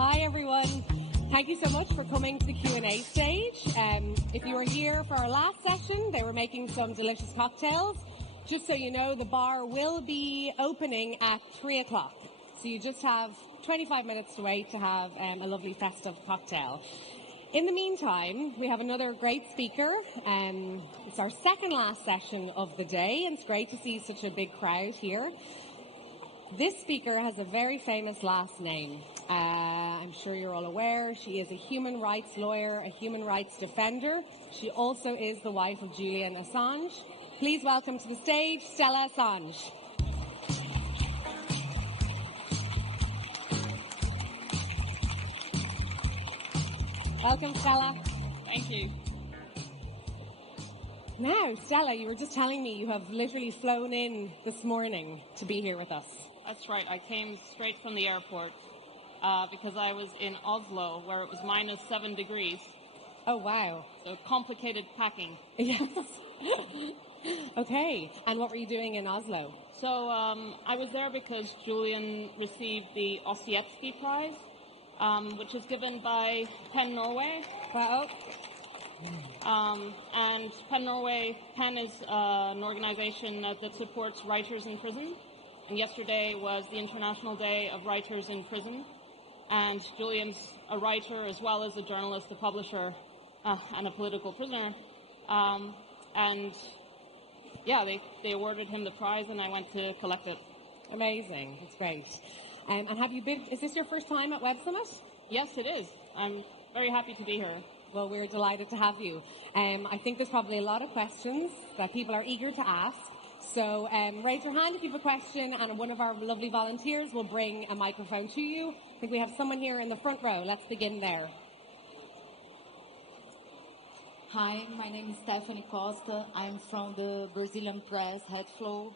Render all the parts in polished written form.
Hi everyone. Thank you so much for coming to the Q&A stage. If you were here for our last session, they were making some delicious cocktails. Just so you know, the bar will be opening at 3 o'clock. So you just have 25 minutes to wait to have a lovely festive cocktail. In the meantime, we have another great speaker. It's our second last session of the day, and it's great to see such a big crowd here. This speaker has a very famous last name. I'm sure you're all aware. She is a human rights lawyer, a human rights defender. She also is the wife of Julian Assange. Please welcome to the stage, Stella Assange. Welcome, Stella. Thank you. Now, Stella, you were just telling me you have literally flown in this morning to be here with us. That's right. I came straight from the airport because I was in Oslo, where it was minus 7 degrees. Oh, wow. So complicated packing. Yes. Okay. And what were you doing in Oslo? So I was there because Julian received the Ossietzky Prize, which is given by PEN Norway. Wow. And PEN is an organization that supports writers in prison. And yesterday was the International Day of Writers in Prison. And Julian's a writer as well as a journalist, a publisher, and a political prisoner. And yeah, they awarded him the prize, and I went to collect it. Amazing. That's great. And have you been, is this your first time at Web Summit? Yes, it is. I'm very happy to be here. Well, we're delighted to have you. I think there's probably a lot of questions that people are eager to ask. So raise your hand if you have a question, and one of our lovely volunteers will bring a microphone to you. I think we have someone here in the front row. Let's begin there. Hi, my name is Stephanie Costa. I'm from the Brazilian press, Headflow.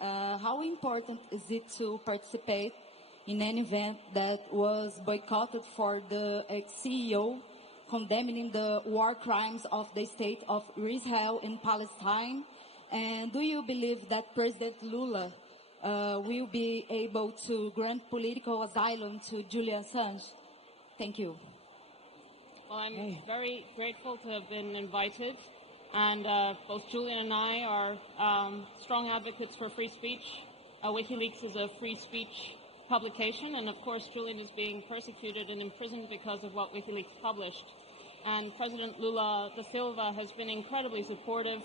How important is it to participate in an event that was boycotted for the ex-CEO condemning the war crimes of the state of Israel in Palestine? And do you believe that President Lula will be able to grant political asylum to Julian Assange? Thank you. Well, I'm very grateful to have been invited. And both Julian and I are strong advocates for free speech. WikiLeaks is a free speech publication. And of course, Julian is being persecuted and imprisoned because of what WikiLeaks published. And President Lula da Silva has been incredibly supportive,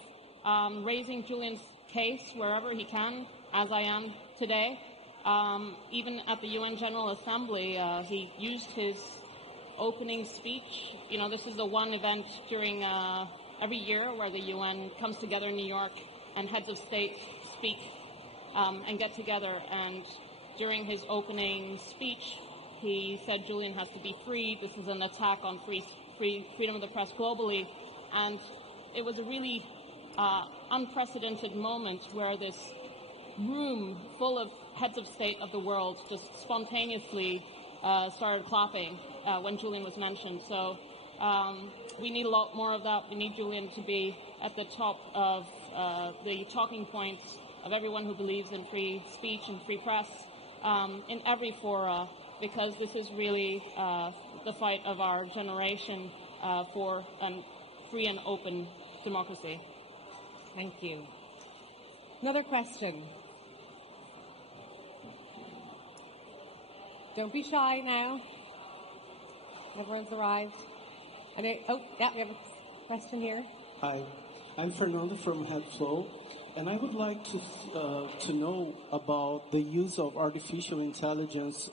raising Julian's case wherever he can, as I am today. Even at the UN General Assembly, he used his opening speech. You know, this is the one event during every year where the UN comes together in New York and heads of state speak and get together. And during his opening speech, he said Julian has to be freed. This is an attack on freedom of the press globally. And it was a really unprecedented moment where this room full of heads of state of the world just spontaneously started clapping when Julian was mentioned. So we need a lot more of that. We need Julian to be at the top of the talking points of everyone who believes in free speech and free press in every fora, because this is really the fight of our generation for free and open democracy. Thank you. Another question. Don't be shy now. Everyone's arrived. We have a question here. Hi, I'm Fernando from Headflow, and I would like to know about the use of artificial intelligence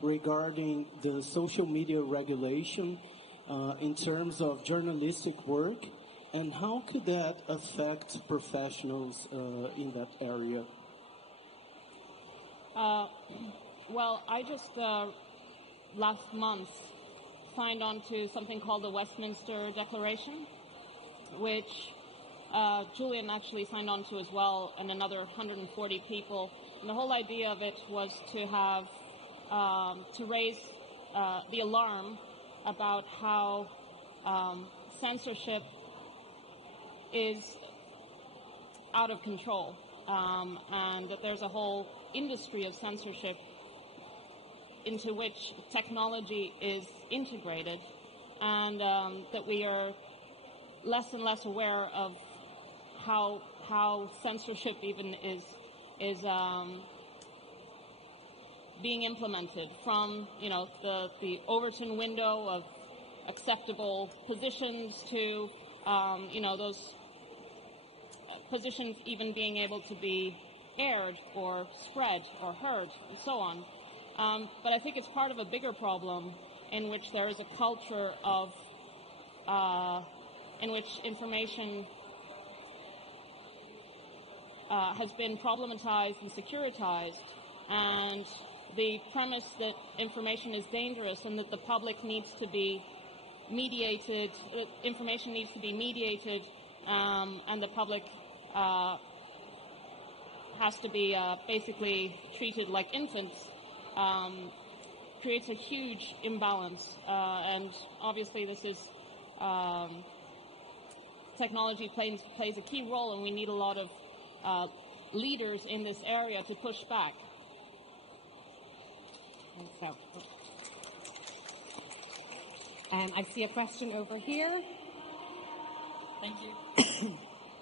regarding the social media regulation in terms of journalistic work, and how could that affect professionals in that area? Well, I just last month signed on to something called the Westminster Declaration, which Julian actually signed on to as well, and another 140 people. And the whole idea of it was to have to raise the alarm about how censorship is out of control, and that there's a whole industry of censorship into which technology is integrated, and that we are less and less aware of how censorship even is being implemented from, the Overton window of acceptable positions to, those positions even being able to be aired or spread or heard and so on. But I think it's part of a bigger problem in which there is a culture of, in which information has been problematized and securitized, and the premise that information is dangerous and that the public needs to be mediated, information needs to be mediated, and the public has to be basically treated like infants, creates a huge imbalance. And obviously this is, technology plays a key role, and we need a lot of leaders in this area to push back. So, I see a question over here. Thank you.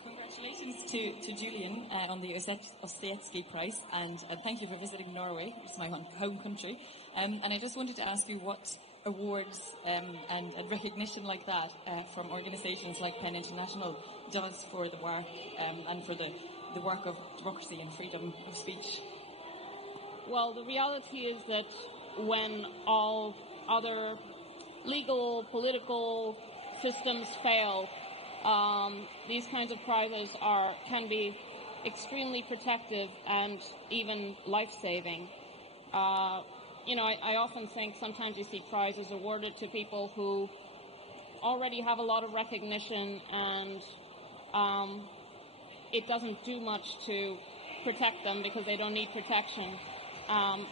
Congratulations to Julian on the Ossietzky Prize, and thank you for visiting Norway, which is my home country. And I just wanted to ask you what awards and recognition like that from organisations like PEN International does for the work and for the work of democracy and freedom of speech. Well, the reality is that when all other legal, political systems fail, these kinds of prizes can be extremely protective and even life-saving. I often think sometimes you see prizes awarded to people who already have a lot of recognition, and it doesn't do much to protect them because they don't need protection.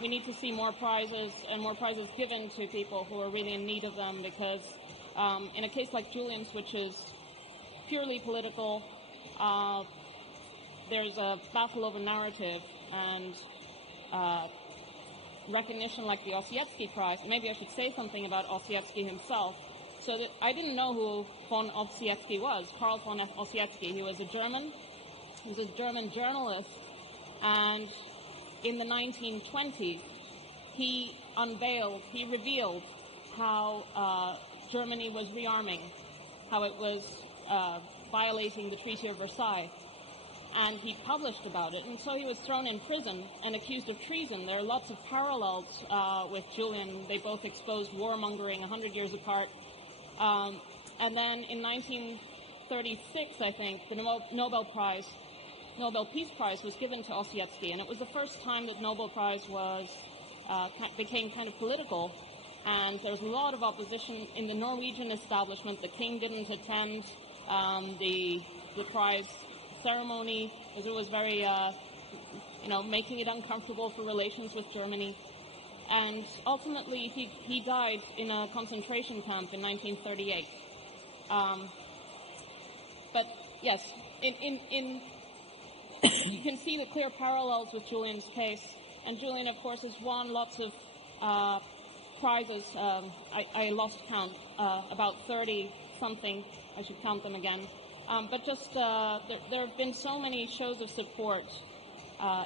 We need to see more prizes and more prizes given to people who are really in need of them, because in a case like Julian's, which is purely political, there's a battle over narrative, and recognition like the Ossietzky Prize. Maybe I should say something about Ossietzky himself. So that I didn't know who von Ossietzky was, Karl von Ossietzky. He was a German journalist, and in the 1920s, he revealed how Germany was rearming, how it was violating the Treaty of Versailles, and he published about it, and so he was thrown in prison and accused of treason. There are lots of parallels with Julian. They both exposed warmongering 100 years apart. And then in 1936, I think, the Nobel Peace Prize was given to Ossietzky, and it was the first time that Nobel Prize became kind of political, and there was a lot of opposition in the Norwegian establishment. The king didn't attend the prize ceremony because it was very, making it uncomfortable for relations with Germany. And ultimately, he died in a concentration camp in 1938. But yes, in you can see the clear parallels with Julian's case. And Julian, of course, has won lots of prizes. I lost count, about 30-something. I should count them again. But just there have been so many shows of support.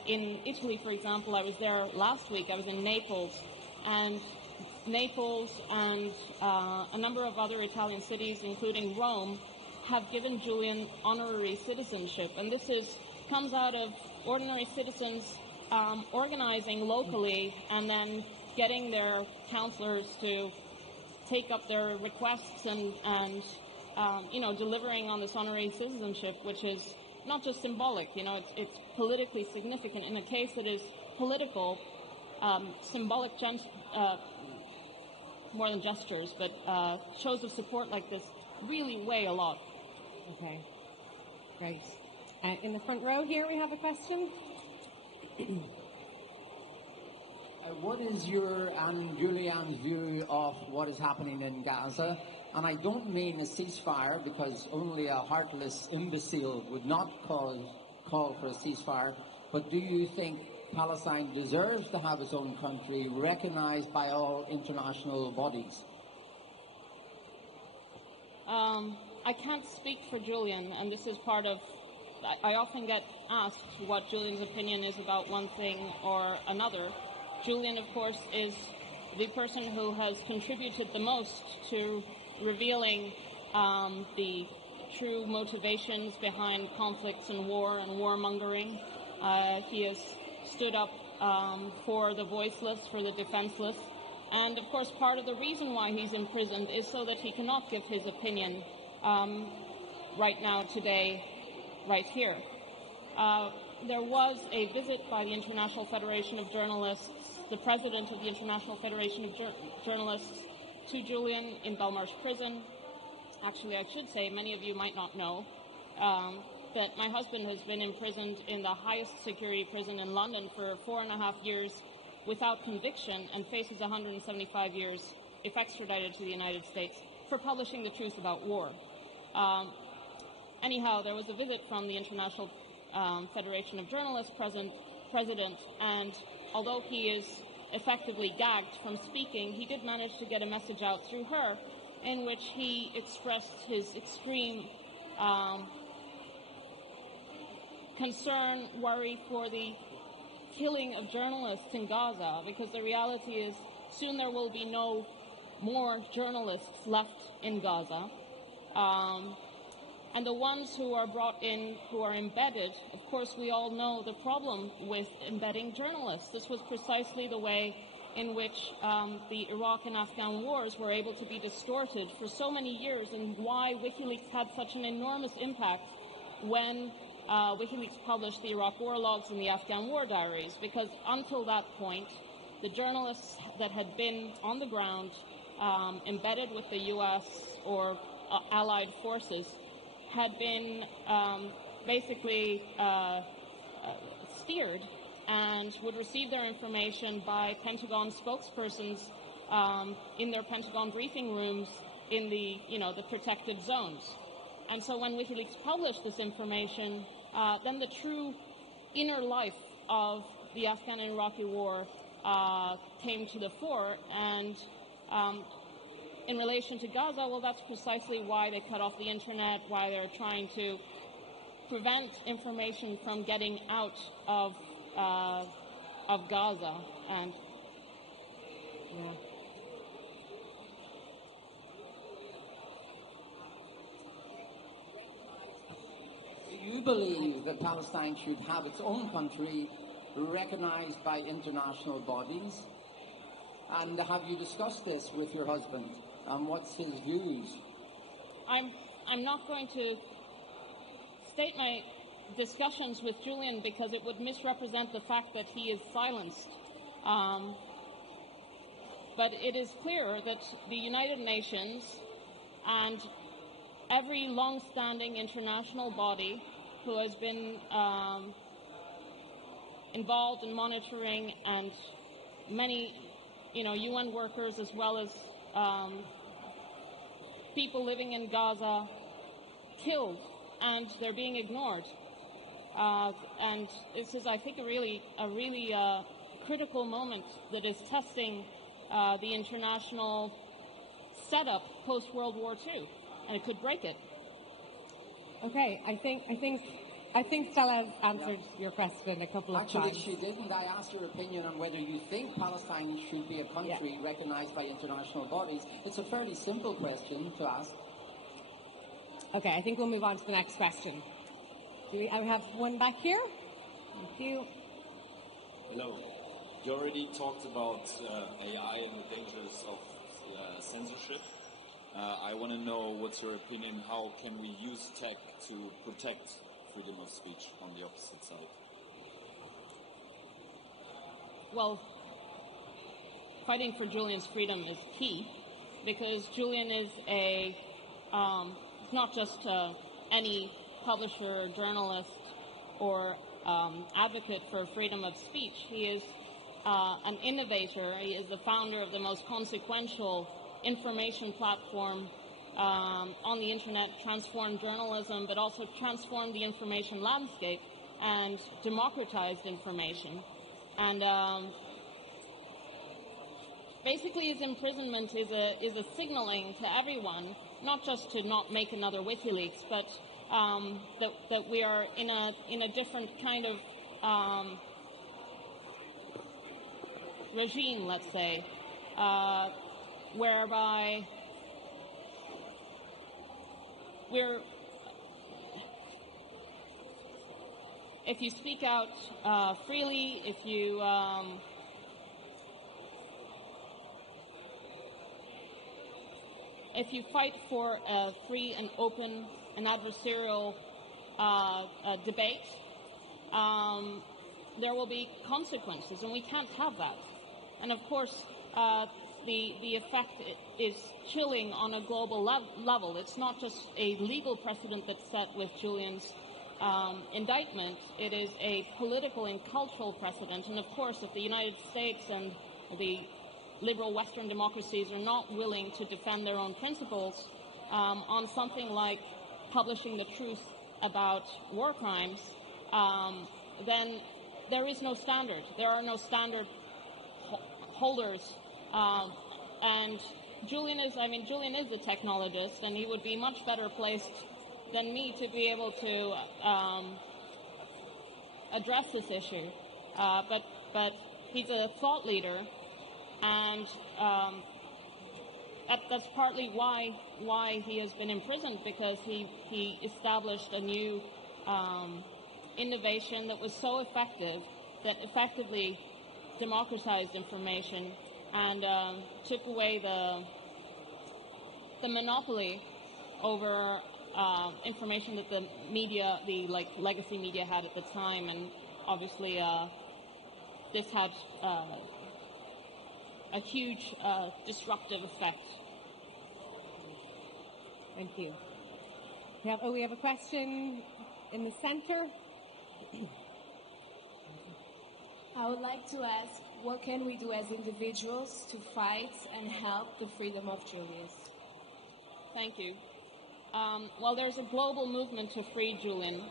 In Italy, for example, I was there last week. I was in Naples, and a number of other Italian cities, including Rome, have given Julian honorary citizenship. And this comes out of ordinary citizens organizing locally and then getting their counselors to take up their requests and delivering on this honorary citizenship, which is not just symbolic, it's politically significant. In a case that is political, symbolic, more than gestures, but shows of support like this really weigh a lot. Okay, great. In the front row here, we have a question. What is your and Julian's view of what is happening in Gaza? And I don't mean a ceasefire, because only a heartless imbecile would not call for a ceasefire. But do you think Palestine deserves to have its own country recognized by all international bodies? I can't speak for Julian, and this is part of... I often get asked what Julian's opinion is about one thing or another. Julian, of course, is the person who has contributed the most to revealing the true motivations behind conflicts and war and warmongering. He has stood up for the voiceless, for the defenseless. And, of course, part of the reason why he's imprisoned is so that he cannot give his opinion right now, today, right here. There was a visit by the International Federation of Journalists, the president of the International Federation of Journalists, to Julian in Belmarsh Prison. Actually, I should say, many of you might not know, that my husband has been imprisoned in the highest security prison in London for 4.5 years without conviction and faces 175 years if extradited to the United States for publishing the truth about war. Anyhow, there was a visit from the International Federation of Journalists president, and although he is effectively gagged from speaking, he did manage to get a message out through her in which he expressed his extreme concern, worry for the killing of journalists in Gaza, because the reality is soon there will be no more journalists left in Gaza. And the ones who are brought in, who are embedded, of course we all know the problem with embedding journalists. This was precisely the way in which the Iraq and Afghan wars were able to be distorted for so many years, and why WikiLeaks had such an enormous impact when WikiLeaks published the Iraq war logs and the Afghan war diaries, because until that point, the journalists that had been on the ground, embedded with the U.S. or allied forces, had been basically steered and would receive their information by Pentagon spokespersons in their Pentagon briefing rooms in the protected zones. And so when WikiLeaks published this information, then the true inner life of the Afghan and Iraqi war came to the fore. And in relation to Gaza, well, that's precisely why they cut off the internet, why they're trying to prevent information from getting out of Gaza. And yeah. You believe that Palestine should have its own country recognized by international bodies? And have you discussed this with your husband? And what's his views? I'm not going to state my discussions with Julian because it would misrepresent the fact that he is silenced. But it is clear that the United Nations and every long-standing international body who has been involved in monitoring, and many, UN workers as well as people living in Gaza killed, and they're being ignored. And this is, I think, a really critical moment that is testing the international setup post-World War II, and it could break it. Okay, I think Stella has answered your question a couple of times. Actually, she didn't. I asked her opinion on whether you think Palestine should be a country recognized by international bodies. It's a fairly simple question to ask. Okay, I think we'll move on to the next question. I have one back here. Thank you. Hello. You already talked about AI and the dangers of censorship. I want to know what's your opinion. How can we use tech to protect freedom of speech on the opposite side? Well, fighting for Julian's freedom is key, because Julian is not just any publisher, journalist, or advocate for freedom of speech. He is an innovator. He is the founder of the most consequential information platform on the internet, transformed journalism, but also transformed the information landscape and democratized information. And basically his imprisonment is a signaling to everyone, not just to not make another WikiLeaks, but that we are in a different kind of regime, let's say, whereby if you speak out freely, if you fight for a free and open and adversarial debate, there will be consequences, and we can't have that. And of course, the effect is chilling on a global level. It's not just a legal precedent that's set with Julian's indictment. It is a political and cultural precedent. And of course, if the United States and the liberal Western democracies are not willing to defend their own principles on something like publishing the truth about war crimes, then there is no standard. There are no standard holders. And Julian is a technologist, and he would be much better placed than me to be able to address this issue. But he's a thought leader, and that's partly why he has been imprisoned, because he established a new innovation that was so effective that effectively democratized information and took away the monopoly over information that the media, the legacy media, had at the time. And obviously this had a huge disruptive effect. Thank you. We have a question in the center. I would like to ask, what can we do as individuals to fight and help the freedom of Julius? Thank you. Well, there's a global movement to free Julian.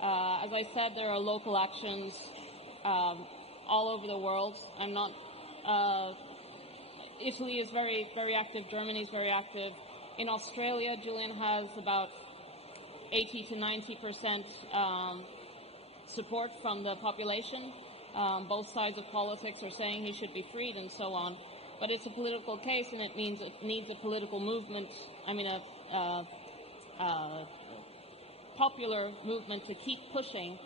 As I said, there are local actions all over the world. I'm not. Italy is very, very active. Germany is very active. In Australia, Julian has about 80 to 90% support from the population. Both sides of politics are saying he should be freed and so on. But it's a political case, and it means it needs a political movement. I mean, a popular movement to keep pushing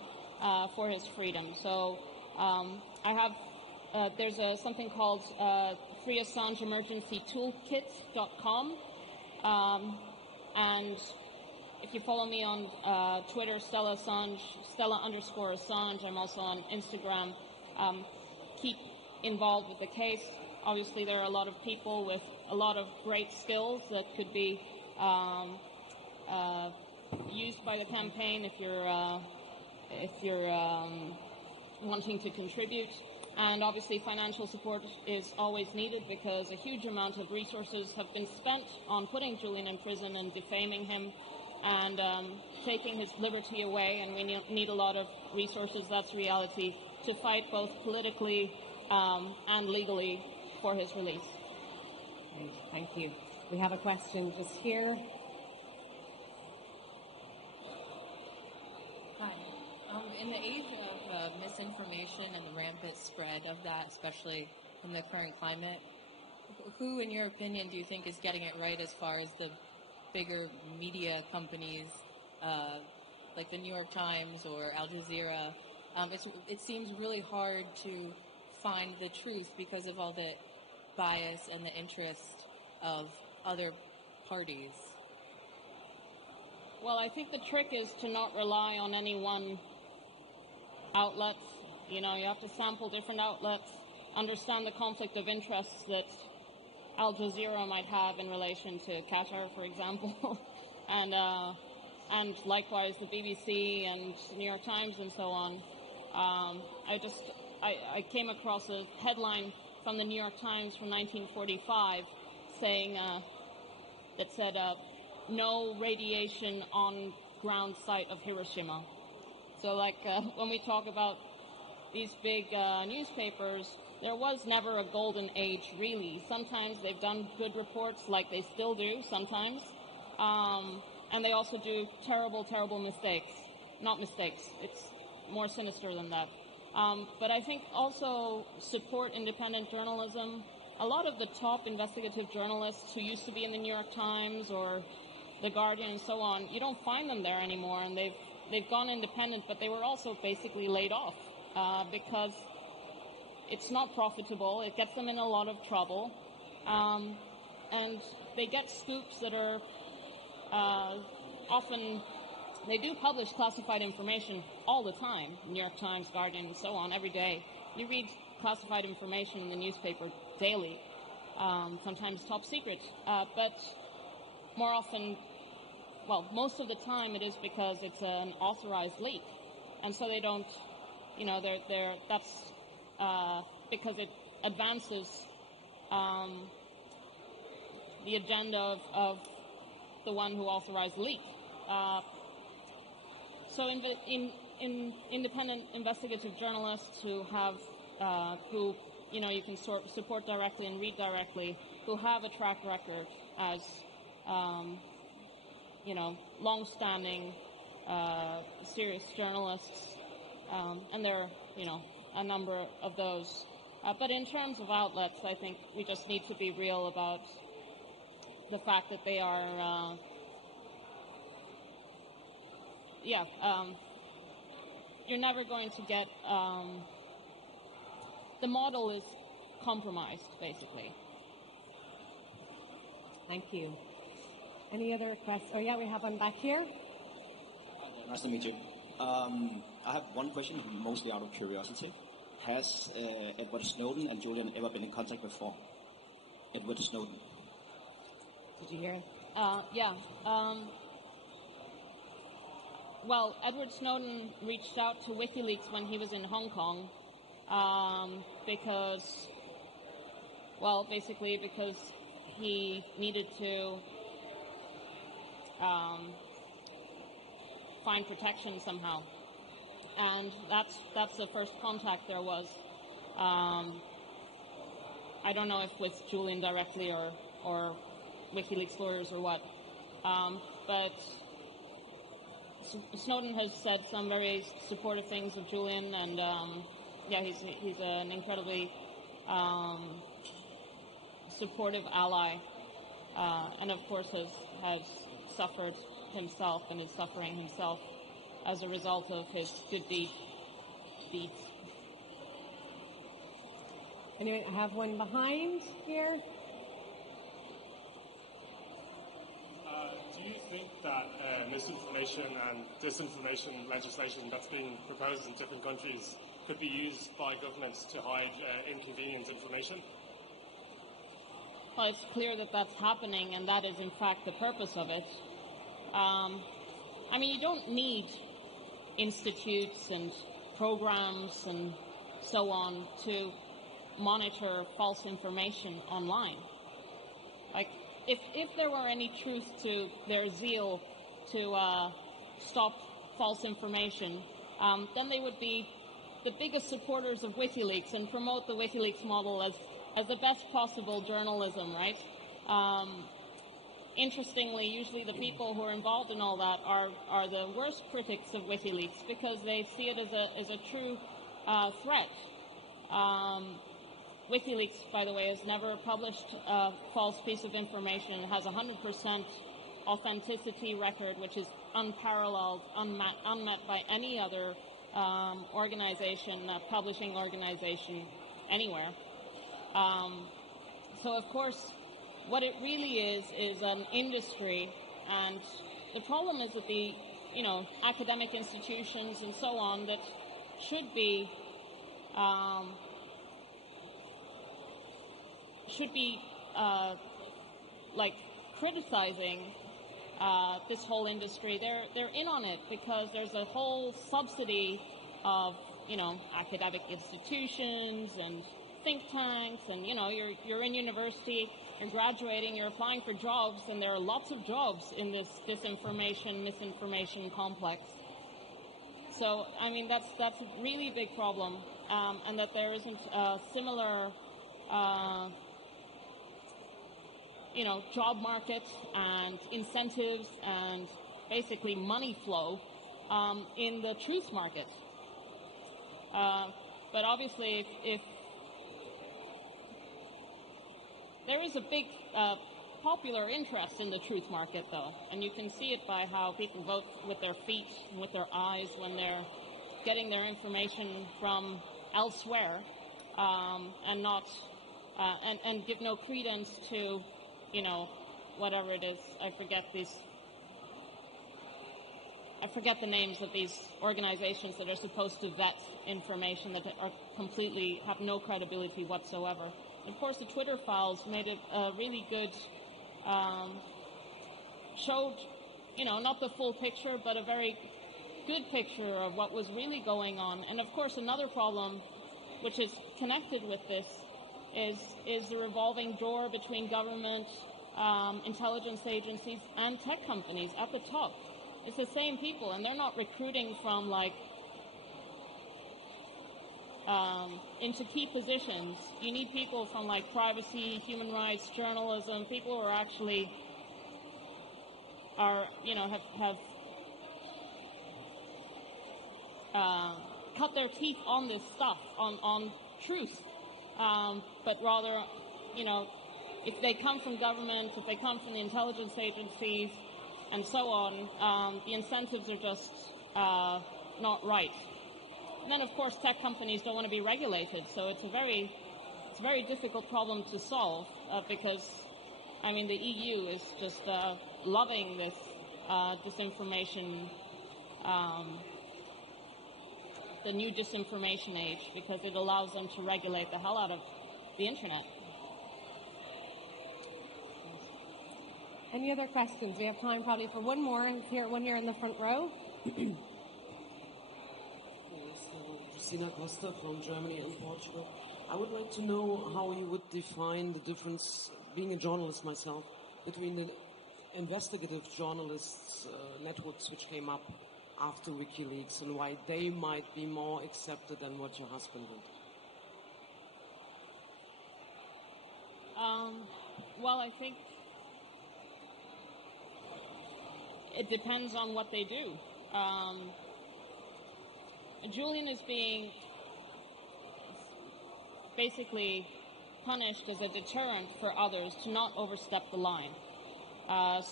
for his freedom. So I have, there's something called Free Assange Emergency Toolkit.com. And if you follow me on Twitter, Stella _Assange, I'm also on Instagram. Keep involved with the case. Obviously, there are a lot of people with a lot of great skills that could be used by the campaign if you're wanting to contribute. And obviously, financial support is always needed, because a huge amount of resources have been spent on putting Julian in prison and defaming him and taking his liberty away, and we need a lot of resources, that's reality, to fight both politically and legally for his release. Great, thank you. We have a question just here. Hi. In the age of misinformation and the rampant spread of that, especially in the current climate, who, in your opinion, do you think is getting it right as far as the bigger media companies, like the New York Times or Al Jazeera? It seems really hard to find the truth because of all the bias and the interest of other parties. Well, I think the trick is to not rely on any one outlet. You know, you have to sample different outlets, understand the conflict of interests that Al Jazeera might have in relation to Qatar, for example, and likewise the BBC and New York Times and so on. I came across a headline from the New York Times from 1945 saying that said no radiation on ground site of Hiroshima. So when we talk about these big newspapers, there was never a golden age, really. Sometimes they've done good reports, like they still do sometimes, and they also do terrible, terrible mistakes. Not mistakes. It's more sinister than that. But I think also support independent journalism. A lot of the top investigative journalists who used to be in the New York Times or the Guardian and so on, you don't find them there anymore, and they've gone independent, but they were also basically laid off because it's not profitable. It gets them in a lot of trouble, and they get scoops that are often. They do publish classified information all the time, New York Times, Guardian, and so on, every day. You read classified information in the newspaper daily, sometimes top secret, but more often, well, most of the time it is because it's an authorized leak, and so they don't, that's because it advances the agenda of the one who authorized the leak. So in independent investigative journalists who have, you can support directly and read directly, who have a track record as, long-standing, serious journalists, and there are, a number of those. But in terms of outlets, I think we just need to be real about the fact that they are, you're never going to get, the model is compromised, basically. Thank you. Any other requests? Oh, yeah, we have one back here. Nice to meet you. I have one question, mostly out of curiosity. Has Edward Snowden and Julian ever been in contact before? Edward Snowden. Did you hear him? Yeah. Well, Edward Snowden reached out to WikiLeaks when he was in Hong Kong because he needed to find protection somehow. And that's the first contact there was. I don't know if with Julian directly or WikiLeaks lawyers or what. But Snowden has said some very supportive things of Julian, and he's an incredibly supportive ally, and of course has suffered himself and is suffering himself as a result of his good deeds. Anyway, I have one behind here. Do you think that misinformation and disinformation legislation that's being proposed in different countries could be used by governments to hide inconvenient information? Well, it's clear that that's happening, and that is in fact the purpose of it. You don't need institutes and programs and so on to monitor false information online. Like, if there were any truth to their zeal to stop false information, then they would be the biggest supporters of WikiLeaks and promote the WikiLeaks model as the best possible journalism, right? Interestingly, usually the people who are involved in all that are the worst critics of WikiLeaks because they see it as a true threat. WikiLeaks, by the way, has never published a false piece of information. It has 100% authenticity record, which is unparalleled, unmet by any other organization, publishing organization anywhere. So, of course, what it really is an industry, and the problem is that the, academic institutions and so on that should be criticizing this whole industry. They're in on it because there's a whole subsidy of academic institutions and think tanks, and you're in university, you're graduating, you're applying for jobs, and there are lots of jobs in this disinformation, misinformation complex. So, I mean, that's a really big problem, and that there isn't a similar, job market and incentives and basically money flow in the truth market. But obviously, if there is a big popular interest in the truth market, though, and you can see it by how people vote with their feet and with their eyes when they're getting their information from elsewhere, and not and give no credence to, whatever it is. I forget the names of these organizations that are supposed to vet information that are completely have no credibility whatsoever. Of course, the Twitter files made it a really good, showed, not the full picture, but a very good picture of what was really going on. And of course, another problem, which is connected with this, is the revolving door between government, intelligence agencies, and tech companies at the top. It's the same people, and they're not recruiting from, into key positions. You need people from, privacy, human rights, journalism, people who are actually have cut their teeth on this stuff, on truth. But rather, if they come from government, if they come from the intelligence agencies, and so on, the incentives are just not right. And then, of course, tech companies don't want to be regulated, so it's a very difficult problem to solve, because, the EU is just loving this disinformation, the new disinformation age, because it allows them to regulate the hell out of the internet. Any other questions? We have time probably for one more. One here in the front row. Christina Costa from Germany and Portugal. I would like to know how you would define the difference, being a journalist myself, between the investigative journalists networks which came up after WikiLeaks and why they might be more accepted than what your husband did. Well, I think it depends on what they do. Julian is being basically punished as a deterrent for others to not overstep the line.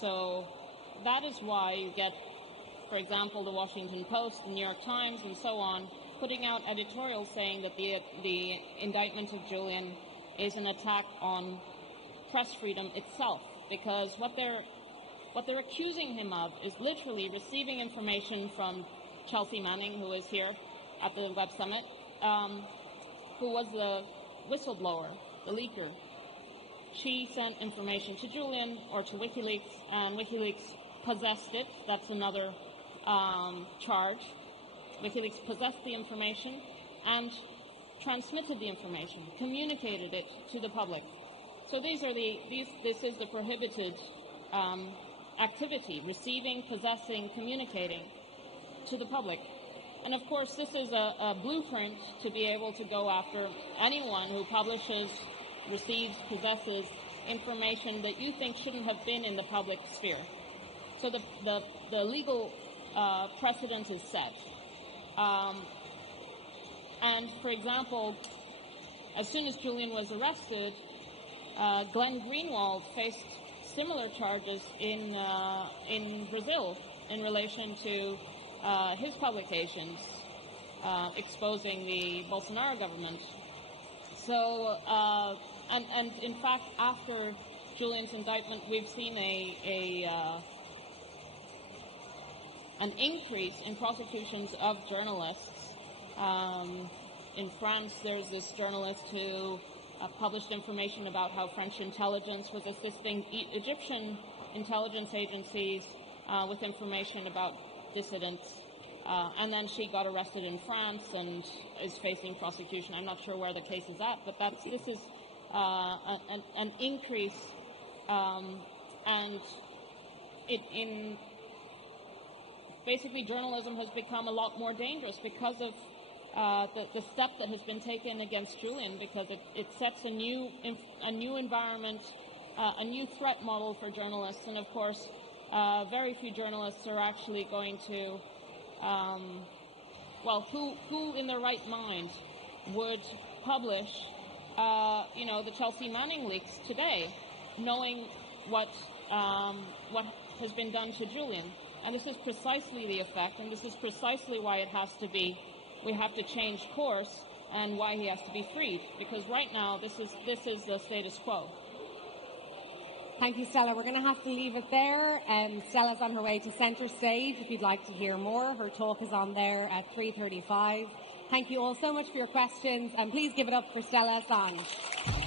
So that is why you get, for example, the Washington Post, the New York Times, and so on, putting out editorials saying that the indictment of Julian is an attack on press freedom itself, because what they're accusing him of is literally receiving information from Chelsea Manning, who is here at the Web Summit, who was the whistleblower, the leaker. She sent information to Julian or to WikiLeaks, and WikiLeaks possessed it. That's another charge. WikiLeaks possessed the information and transmitted the information, communicated it to the public. So this is the prohibited activity: receiving, possessing, communicating to the public. And of course, this is a blueprint to be able to go after anyone who publishes, receives, possesses information that you think shouldn't have been in the public sphere. So the legal precedent is set. And for example, as soon as Julian was arrested, Glenn Greenwald faced similar charges in Brazil in relation to his publications exposing the Bolsonaro government. So, and in fact, after Julian's indictment, we've seen an increase in prosecutions of journalists. In France, there's this journalist who published information about how French intelligence was assisting Egyptian intelligence agencies with information about dissidents. And then she got arrested in France and is facing prosecution. I'm not sure where the case is at, but this is an increase, and basically journalism has become a lot more dangerous because of the step that has been taken against Julian, because it sets a new environment, a new threat model for journalists, and of course, very few journalists are actually going to, who in their right mind would publish, the Chelsea Manning leaks today, knowing what has been done to Julian. And this is precisely the effect, and this is precisely why we have to change course, and why he has to be freed. Because right now, this is the status quo. Thank you, Stella. We're going to have to leave it there. Stella's on her way to centre stage if you'd like to hear more. Her talk is on there at 3:35. Thank you all so much for your questions, and please give it up for Stella Assange.